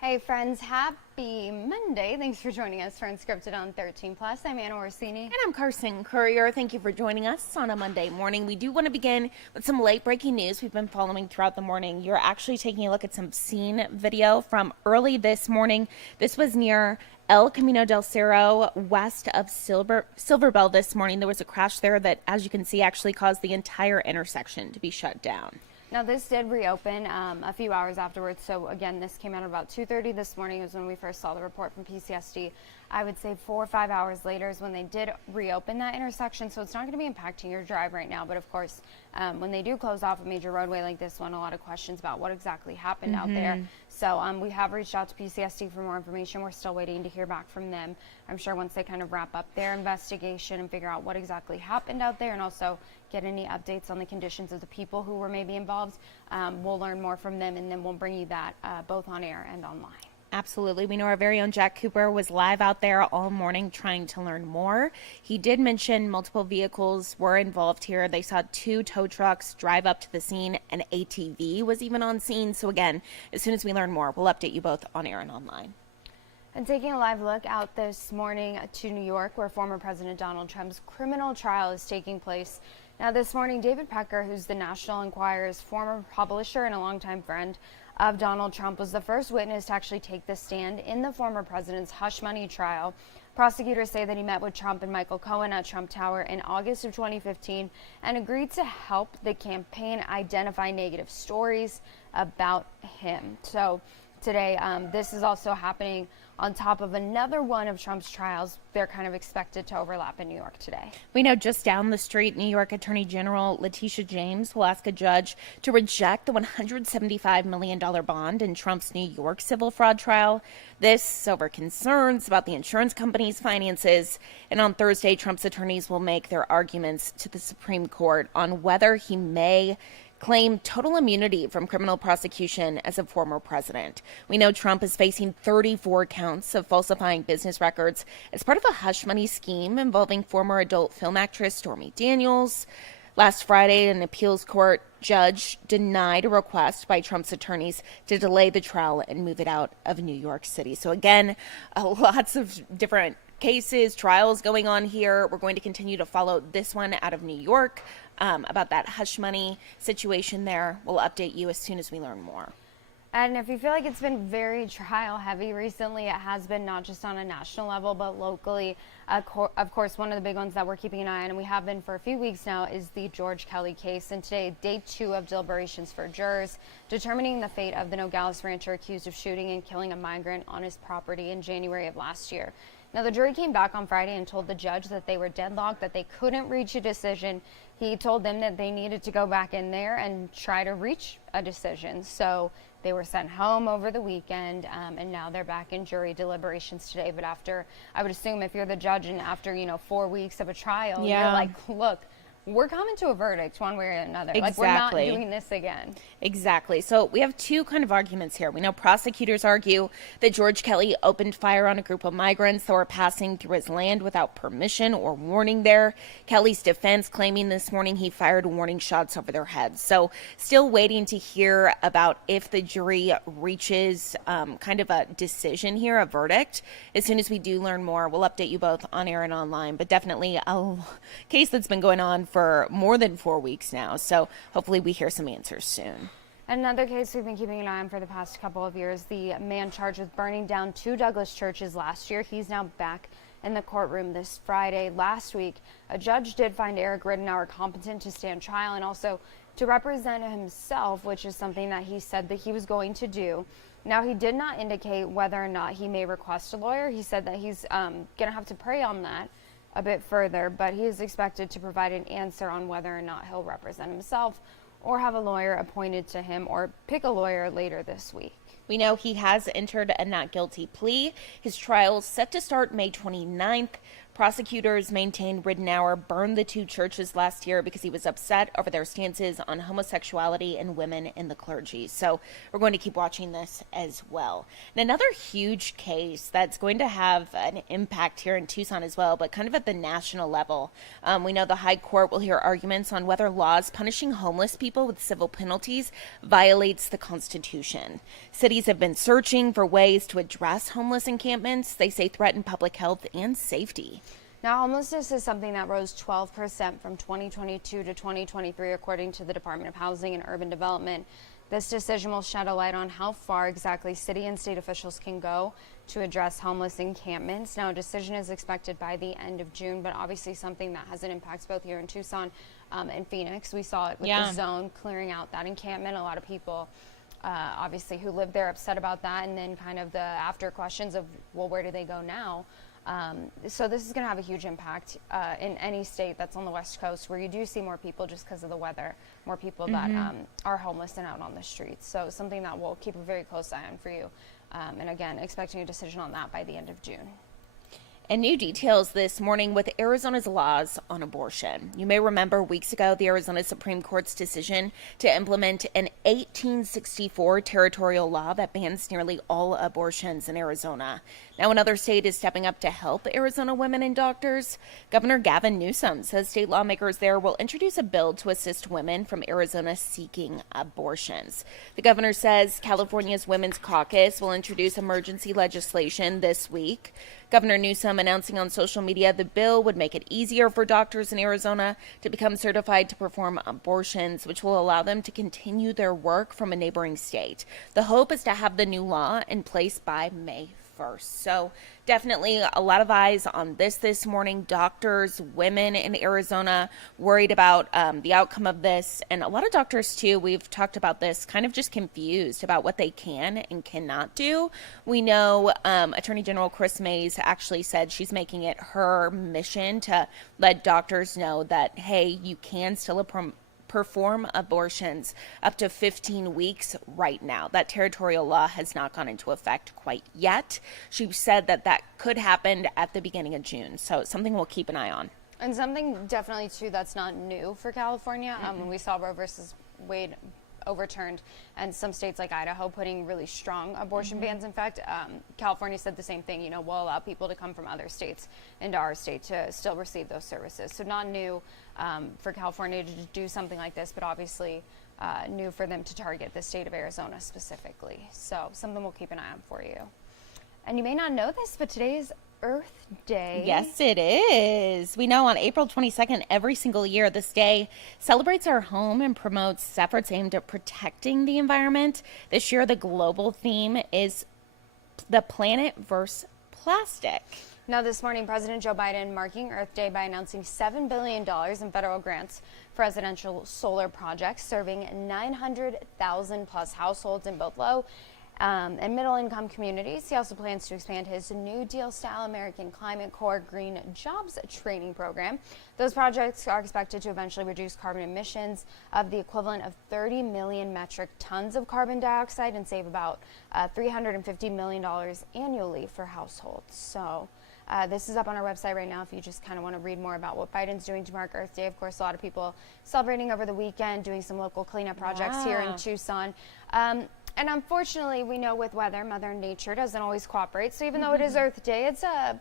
Hey friends, happy Monday. Thanks for joining us for Unscripted on 13 Plus. I'm Anna Orsini. And I'm Carson Courier. Thank you for joining us on a Monday morning. We do want to begin with some late breaking news we've been following throughout the morning. You're actually taking a look at some scene video from early this morning. This was near El Camino del Cerro, west of Silverbell this morning. There was a crash there that, as you can see, actually caused the entire intersection to be shut down. Now, this did reopen a few hours afterwards. So, again, this came out about 2:30 this morning is when we first saw the report from PCSD. I would say 4 or 5 hours later is when they did reopen that intersection. So it's not going to be impacting your drive right now. But, of course, when they do close off a major roadway like this one, a lot of questions about what exactly happened out there. So we have reached out to PCSD for more information. We're still waiting to hear back from them. I'm sure once they kind of wrap up their investigation and figure out what exactly happened out there and also get any updates on the conditions of the people who were maybe involved, we'll learn more from them, and then we'll bring you that both on air and online. Absolutely. We know our very own Jack Cooper was live out there all morning trying to learn more. He did mention multiple vehicles were involved here. They saw 2 tow trucks drive up to the scene. An ATV was even on scene. So again, as soon as we learn more, we'll update you both on air and online. And taking a live look out this morning to New York, where former President Donald Trump's criminal trial is taking place. Now, this morning, David Pecker, who's the National Enquirer's former publisher and a longtime friend of Donald Trump, was the first witness to actually take the stand in the former president's hush money trial. Prosecutors say that he met with Trump and Michael Cohen at Trump Tower in August of 2015 and agreed to help the campaign identify negative stories about him. So today, this is also happening on top of another one of Trump's trials. They're kind of expected to overlap in New York today. We know just down the street, New York Attorney General Letitia James will ask a judge to reject the $175 million bond in Trump's New York civil fraud trial. This over concerns about the insurance company's finances. And on Thursday, Trump's attorneys will make their arguments to the Supreme Court on whether he may claim total immunity from criminal prosecution as a former president. We know Trump is facing 34 counts of falsifying business records as part of a hush money scheme involving former adult film actress Stormy Daniels. Last Friday, an appeals court judge denied a request by Trump's attorneys to delay the trial and move it out of New York City. So again, lots of different cases, trials going on here. We're going to continue to follow this one out of New York about that hush money situation there. We'll update you as soon as we learn more. And if you feel like it's been very trial heavy recently, it has been not just on a national level, but locally. Of course, one of the big ones that we're keeping an eye on, and we have been for a few weeks now, is the George Kelly case. And today, day 2 of deliberations for jurors, determining the fate of the Nogales rancher accused of shooting and killing a migrant on his property in January of last year. Now, the jury came back on Friday and told the judge that they were deadlocked, that they couldn't reach a decision. He told them that they needed to go back in there and try to reach a decision. So they were sent home over the weekend, and now they're back in jury deliberations today. But after, I would assume if you're the judge and after, 4 weeks of a trial, you're like, look, we're coming to a verdict one way or another. Exactly. Like, we're not doing this again. Exactly. So we have 2 kind of arguments here. We know prosecutors argue that George Kelly opened fire on a group of migrants that were passing through his land without permission or warning there. Kelly's defense claiming this morning he fired warning shots over their heads. So still waiting to hear about if the jury reaches kind of a decision here, a verdict. As soon as we do learn more, we'll update you both on air and online. But definitely a case that's been going on for more than 4 weeks now. So hopefully we hear some answers soon. Another case we've been keeping an eye on for the past couple of years, the man charged with burning down 2 Douglas churches last year. He's now back in the courtroom this Friday. Last week, a judge did find Eric Rittenauer competent to stand trial and also to represent himself, which is something that he said that he was going to do. Now, he did not indicate whether or not he may request a lawyer. He said that he's going to have to pray on that a bit further, but he is expected to provide an answer on whether or not he'll represent himself or have a lawyer appointed to him or pick a lawyer later this week. We know he has entered a not guilty plea. His trial is set to start May 29th. Prosecutors maintain Ridenour burned the two churches last year because he was upset over their stances on homosexuality and women in the clergy. So we're going to keep watching this as well. And another huge case that's going to have an impact here in Tucson as well, but kind of at the national level. We know the High Court will hear arguments on whether laws punishing homeless people with civil penalties violates the Constitution. Cities have been searching for ways to address homeless encampments they say threaten public health and safety. Now, homelessness is something that rose 12% from 2022 to 2023, according to the Department of Housing and Urban Development. This decision will shed a light on how far exactly city and state officials can go to address homeless encampments. Now, a decision is expected by the end of June, but obviously something that has an impact both here in Tucson and Phoenix. We saw it with the zone clearing out that encampment. A lot of people obviously who live there upset about that, and then kind of the after questions of, well, where do they go now? So this is going to have a huge impact in any state that's on the West Coast where you do see more people just because of the weather, more people that are homeless and out on the streets. So something that we'll keep a very close eye on for you. And again, expecting a decision on that by the end of June. And new details this morning with Arizona's laws on abortion. You may remember weeks ago the Arizona Supreme Court's decision to implement an 1864 territorial law that bans nearly all abortions in Arizona. Now another state is stepping up to help Arizona women and doctors. Governor Gavin Newsom says state lawmakers there will introduce a bill to assist women from Arizona seeking abortions. The governor says California's Women's Caucus will introduce emergency legislation this week. Governor Newsom announcing on social media the bill would make it easier for doctors in Arizona to become certified to perform abortions, which will allow them to continue their work from a neighboring state. The hope is to have the new law in place by May 1st. So definitely a lot of eyes on this morning. Doctors, women in Arizona worried about the outcome of this. And a lot of doctors, too, we've talked about this, kind of just confused about what they can and cannot do. We know Attorney General Chris Mays actually said she's making it her mission to let doctors know that, hey, you can still perform abortions up to 15 weeks right now. That territorial law has not gone into effect quite yet. She said that could happen at the beginning of June. So it's something we'll keep an eye on. And something definitely, too, that's not new for California. When we saw Roe versus Wade overturned and some states like Idaho putting really strong abortion bans. In fact, California said the same thing, we'll allow people to come from other states into our state to still receive those services. So not new for California to do something like this, but obviously new for them to target the state of Arizona specifically. So something we'll keep an eye on for you. And you may not know this, but today is Earth Day. Yes, it is. We know on April 22nd, every single year, this day celebrates our home and promotes efforts aimed at protecting the environment. This year, the global theme is the planet versus plastic. Now, this morning, President Joe Biden marking Earth Day by announcing $7 billion in federal grants for residential solar projects, serving 900,000 plus households in both low and middle-income communities. He also plans to expand his New Deal-style American Climate Corps Green Jobs Training Program. Those projects are expected to eventually reduce carbon emissions of the equivalent of 30 million metric tons of carbon dioxide and save about $350 million annually for households. So this is up on our website right now if you just kind of want to read more about what Biden's doing to mark Earth Day. Of course, a lot of people celebrating over the weekend, doing some local cleanup projects here in Tucson. And unfortunately, we know with weather, Mother Nature doesn't always cooperate. So even though it is Earth Day, it's a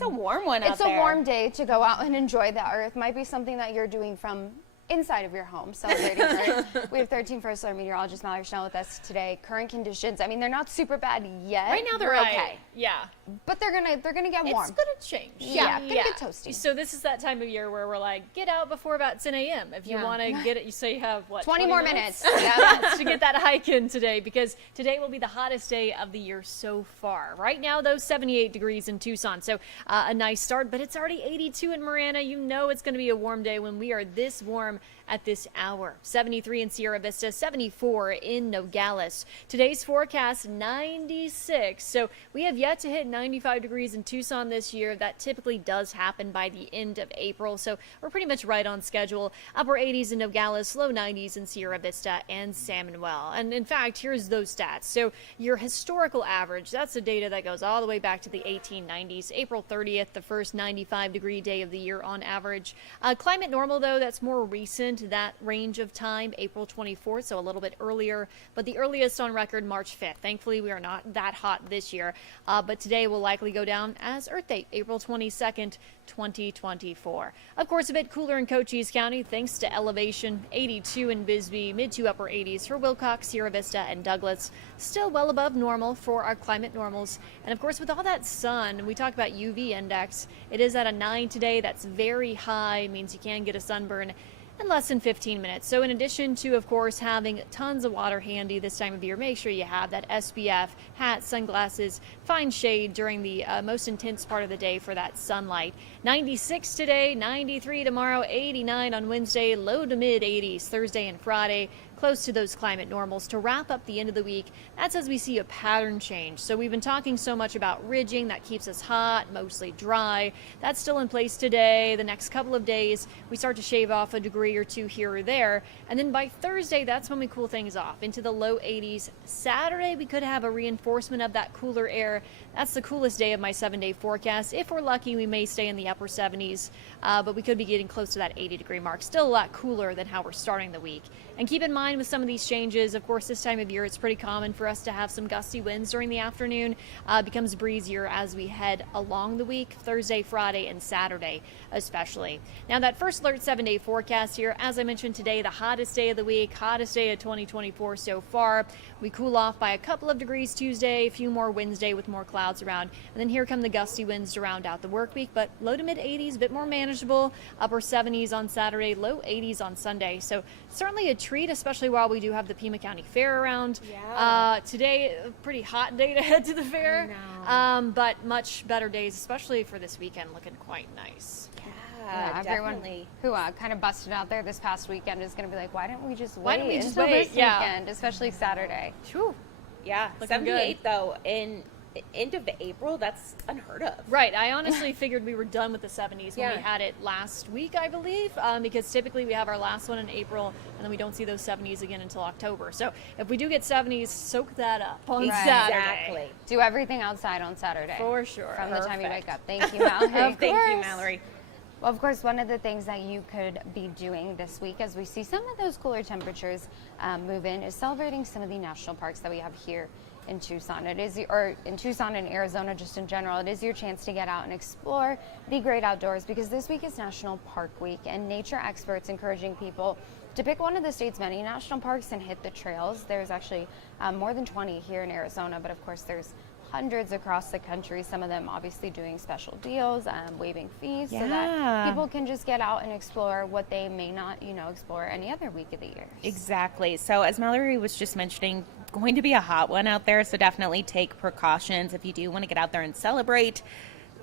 warm one out there. It's a warm day to go out and enjoy the earth. Might be something that you're doing from inside of your home, celebrating Earth. We have 13 First Alert meteorologist Mallory Schnell with us today. Current conditions, they're not super bad yet. Right now they're okay. Yeah. But they're gonna get warm. It's gonna change. Yeah, gonna get toasty. So this is that time of year where we're like, get out before about 10 a.m. If you want to get it. So you have 20 more minutes to get that hike in today, because today will be the hottest day of the year so far. Right now, though, 78 degrees in Tucson, so a nice start. But it's already 82 in Marana. It's going to be a warm day when we are this warm at this hour. 73 in Sierra Vista, 74 in Nogales. Today's forecast, 96. So we have yet to hit 95 degrees in Tucson this year. That typically does happen by the end of April. So we're pretty much right on schedule. Upper 80s in Nogales, low 90s in Sierra Vista and San Manuel. And in fact, here's those stats. So your historical average, that's the data that goes all the way back to the 1890s. April 30th, the first 95-degree day of the year on average. Climate normal, though, that's more recent, that range of time, April 24th, so a little bit earlier. But the earliest on record, March 5th. Thankfully, we are not that hot this year. But today will likely go down as Earth Day, April 22nd, 2024. Of course, a bit cooler in Cochise County thanks to elevation. 82 in Bisbee, mid to upper 80s for Wilcox, Sierra Vista, and Douglas. Still well above normal for our climate normals. And of course, with all that sun, we talk about UV index. It is at a 9 today. That's very high, means you can get a sunburn in less than 15 minutes. So in addition to, of course, having tons of water handy this time of year, make sure you have that SPF, hat, sunglasses, find shade during the most intense part of the day for that sunlight. 96 today, 93 tomorrow, 89 on Wednesday, low to mid 80s Thursday and Friday. Close to those climate normals. To wrap up the end of the week, that's as we see a pattern change. So we've been talking so much about ridging, that keeps us hot, mostly dry. That's still in place today. The next couple of days, we start to shave off a degree or two here or there. And then by Thursday, that's when we cool things off into the low 80s. Saturday, we could have a reinforcement of that cooler air. That's the coolest day of my 7-day forecast. If we're lucky, we may stay in the upper 70s, but we could be getting close to that 80-degree mark. Still a lot cooler than how we're starting the week. And keep in mind with some of these changes, of course, this time of year, it's pretty common for us to have some gusty winds during the afternoon. Becomes breezier as we head along the week, Thursday, Friday, and Saturday especially. Now, that first alert 7-day forecast here, as I mentioned today, the hottest day of the week, hottest day of 2024 so far. We cool off by a couple of degrees Tuesday, a few more Wednesday with more clouds around. And then here come the gusty winds to round out the work week, but low to mid 80s, a bit more manageable. Upper 70s on Saturday, low 80s on Sunday. So certainly a treat, especially while we do have the Pima County Fair around. Yeah. Today, a pretty hot day to head to the fair, but much better days, especially for this weekend, looking quite nice. Yeah, everyone definitely. who kind of busted out there this past weekend is going to be like, why didn't we just Why wait didn't we just until wait? this Yeah. weekend, especially Saturday? Whew. Yeah, Looking 78 though in end of April, that's unheard of. Right. I honestly figured we were done with the 70s when Yeah. we had it last week, I believe, because typically we have our last one in April, and then we don't see those 70s again until October. So if we do get 70s, soak that up on Saturday. Exactly. Do everything outside on Saturday. For sure. From the time you Perfect. wake up. Thank you, Mallory. Thank you, Mallory. Well, of course, one of the things that you could be doing this week as we see some of those cooler temperatures move in is celebrating some of the national parks that we have here in Tucson. Or in Tucson and Arizona just in general, it is your chance to get out and explore the great outdoors because this week is National Park Week and nature experts encouraging people to pick one of the state's many national parks and hit the trails. There's actually more than 20 here in Arizona, but of course there's hundreds across the country, some of them obviously doing special deals, waiving fees so that people can just get out and explore what they may not, explore any other week of the year. Exactly. So as Mallory was just mentioning, going to be a hot one out there, so definitely take precautions if you do want to get out there and celebrate.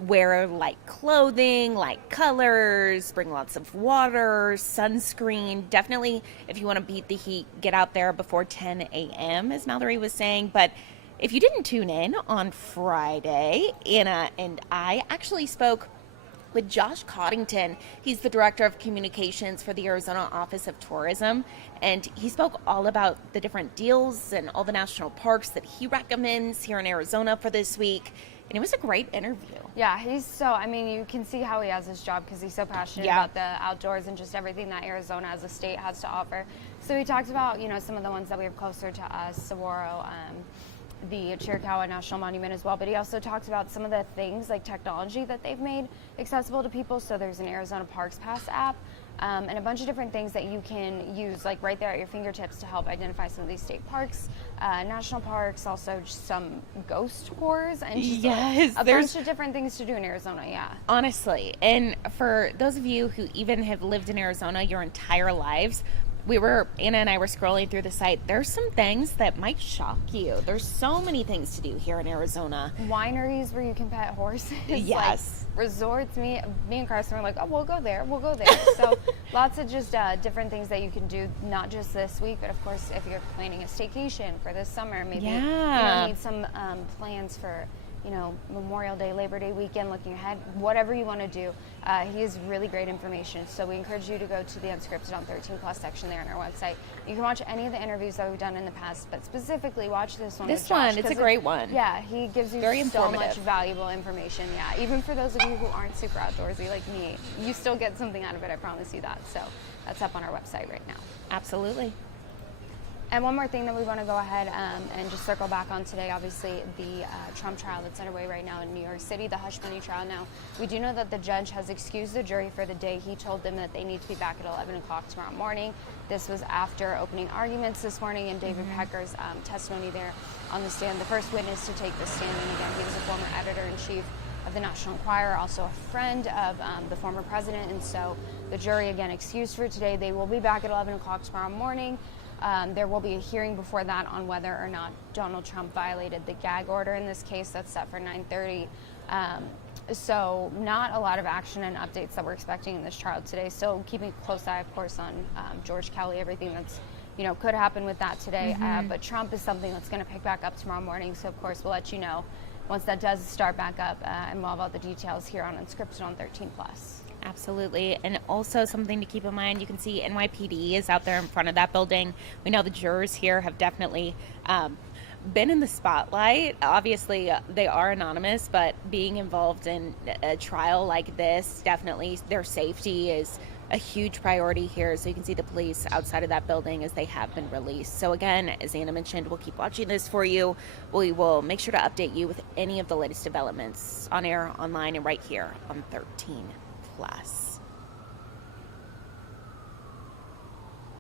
Wear light clothing, light colors, bring lots of water, sunscreen. Definitely, if you want to beat the heat, get out there before 10 a.m., as Mallory was saying. But if you didn't tune in on Friday, Anna and I actually spoke with Josh Coddington. He's the Director of Communications for the Arizona Office of Tourism, and he spoke all about the different deals and all the national parks that he recommends here in Arizona for this week. And it was a great interview. Yeah, you can see how he has his job because he's so passionate about the outdoors and just everything that Arizona as a state has to offer. So he talked about, some of the ones that we have closer to us, Saguaro, the Chiricahua National Monument as well, but he also talks about some of the things like technology that they've made accessible to people. So there's an Arizona Parks Pass app and a bunch of different things that you can use like right there at your fingertips to help identify some of these state parks, national parks, also just some ghost tours and just a bunch of different things to do in Arizona. Yeah, honestly. And for those of you who even have lived in Arizona your entire lives, Anna and I were scrolling through the site. There's some things that might shock you. There's so many things to do here in Arizona. Wineries where you can pet horses. Yes. Like resorts. Me and Carson were like, oh, we'll go there. So lots of just different things that you can do, not just this week, but of course, if you're planning a staycation for this summer, maybe you need some plans for Memorial Day, Labor Day weekend, looking ahead, whatever you want to do. He has really great information. So we encourage you to go to the Unscripted on 13 Plus section there on our website. You can watch any of the interviews that we've done in the past, but specifically watch this one. This one, it's a great one. Yeah, he gives you Very so informative. much valuable information. Yeah, even for those of you who aren't super outdoorsy like me, you still get something out of it, I promise you that. So that's up on our website right now. Absolutely. And one more thing that we want to go ahead and just circle back on today, obviously the Trump trial that's underway right now in New York City, the hush money trial. Now, we do know that the judge has excused the jury for the day. He told them that they need to be back at 11 o'clock tomorrow morning. This was after opening arguments this morning and David Pecker's testimony there on the stand. The first witness to take the stand, and again, he was a former editor-in-chief of the National Enquirer, also a friend of the former president. And so the jury, again, excused for today. They will be back at 11 o'clock tomorrow morning. There will be a hearing before that on whether or not Donald Trump violated the gag order in this case. That's set for 9:30. So not a lot of action and updates that we're expecting in this trial today. Still keeping a close eye, of course, on George Kelly, everything that's could happen with that today. But Trump is something that's going to pick back up tomorrow morning. So of course we'll let you know once that does start back up, and we'll have all the details here on Unscripted on 13 Plus. Absolutely. And also something to keep in mind, you can see NYPD is out there in front of that building. We know the jurors here have definitely been in the spotlight. Obviously, they are anonymous, but being involved in a trial like this, definitely their safety is a huge priority here. So you can see the police outside of that building as they have been released. So again, as Anna mentioned, we'll keep watching this for you. We will make sure to update you with any of the latest developments on air, online, and right here on 13 Plus.